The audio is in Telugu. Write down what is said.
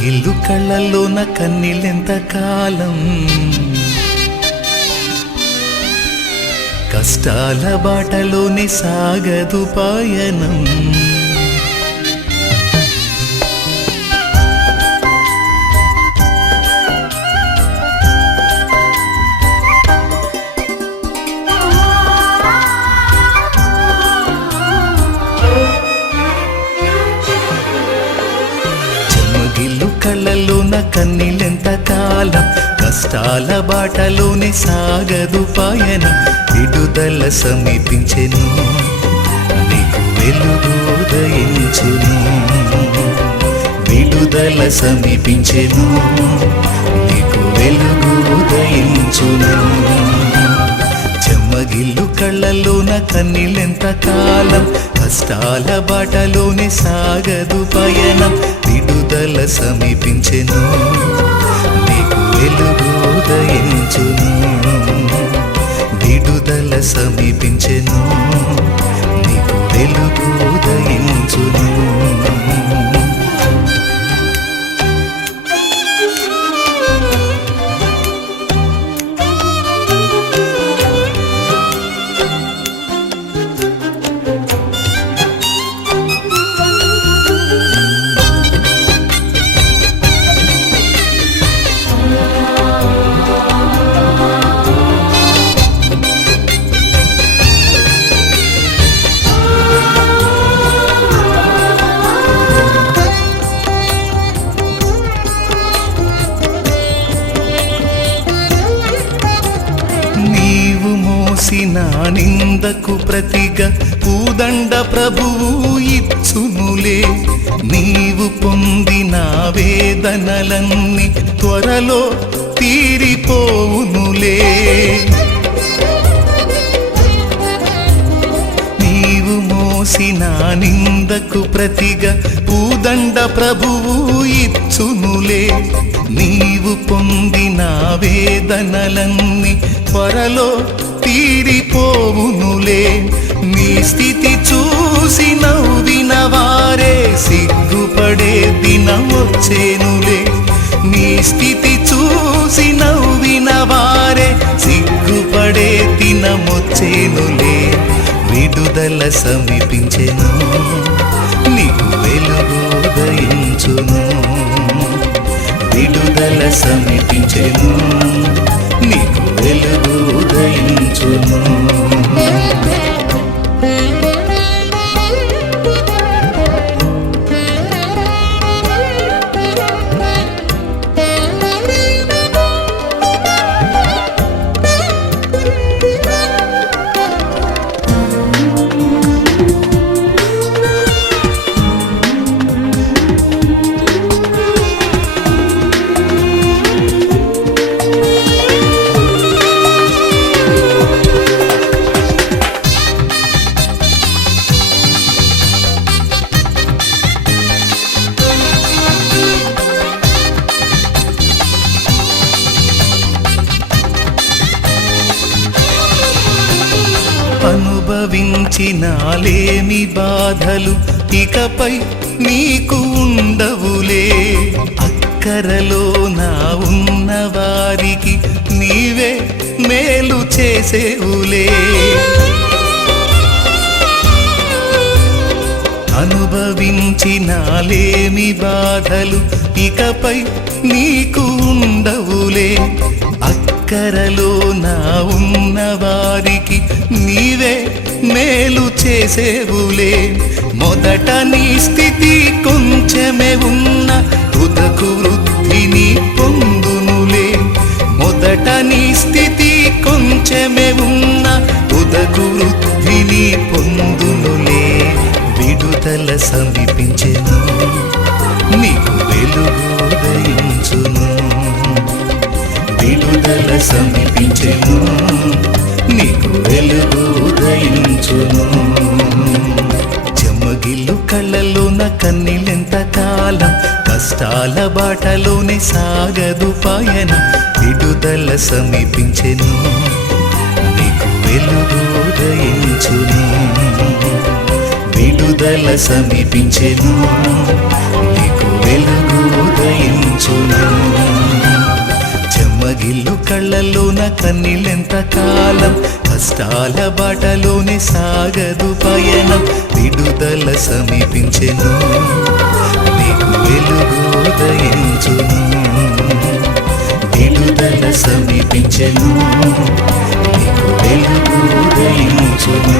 చెమ్మగిల్లు కళ్ళల్లోన కన్నీళ్ళెంత కాలం, కష్టాల బాటలోనే సాగదు పయనం. చెమ్మగిల్లు కళ్ళల్లోన కన్నీళ్ళెంత కాలం, కష్టాల బాటలోనే సాగదు పయనం. విడుదల సమీపించెను, నీకు వెలుగు ఉదయించును. విడుదల సమీపించెను, నీకు వెలుగు ఉదయించును. చెమ్మగిల్లు కళ్ళల్లోన కన్నీళ్ళెంత కాలం, కష్టాల బాటలోనే సాగదు పయనం. విడుదల సమీపించెను, నీకు వెలుగు ఉదయించును. విడుదల సమీపించెను, నీకు వెలుగు ఉదయించును. నా నిందకు ప్రతిగా పూదండ ప్రభువు ఇచ్చునులే. నీవు పొందిన వేదనలన్నీ త్వరలో తీరిపోవునులే. నీవు మోసిన నిందకు ప్రతిగా పూదండ ప్రభువు ఇచ్చునులే. నీవు పొందిన వేదనలన్నీ త్వరలో తీరిపోవునులే. నీ స్థితి చూసి నవ్విన వారే సిగ్గుపడే దినమొచ్చేనులే. నీ స్థితి చూసి నవ్విన వారే సిగ్గుపడే దినమొచ్చేనులే. విడుదల సమీపించెను, నీకు వెలుగు ఉదయించును. విడుదల సమీపించెను, నీకు వెలుగు ఉదయించును. అనుభవించినాలేమి బాధలు ఇకపై నీకు ఉండవులే. అక్కరలో నా ఉన్న వారికి నీవే మేలు చేసేవులే. అనుభవించినాలేమి బాధలు ఇకపై నీకు ఉండవులే. అక్కరలో నా ఉన్న వారికి నీవే మేలు చేసేవులే. మొదట నీ స్థితి కొంచెమే ఉన్న తుదకు వృద్ధిని పొందునులే. మొదట నీ స్థితి కొంచెమే ఉన్న తుదకు వృద్ధిని పొందునులే. విడుదల సమీపించెను, నీకు వెలుగు ఉదయించును. విడుదల సమీపించెను, నీకు వెలుగు ఉదయించును. చెమ్మగిల్లు కళ్ళల్లోన కన్నీళ్ళెంత కాలం, కష్టాల బాటలోనే సాగదు పయనం. విడుదల సమీపించెను, నీకు వెలుగు ఉదయించును. విడుదల సమీపించెను, నీకు వెలుగు ఉదయించును. ఉదయించును చెమ్మగిల్లు కళ్ళలోన కన్నీళ్ళెంత కాలం కష్టాల బాటలోనే సాగదు పయనం విడుదల సమీపించెను నీకు వెలుగు ఉదయించును విడుదల సమీపించెను నీకు వెలుగు ఉదయించును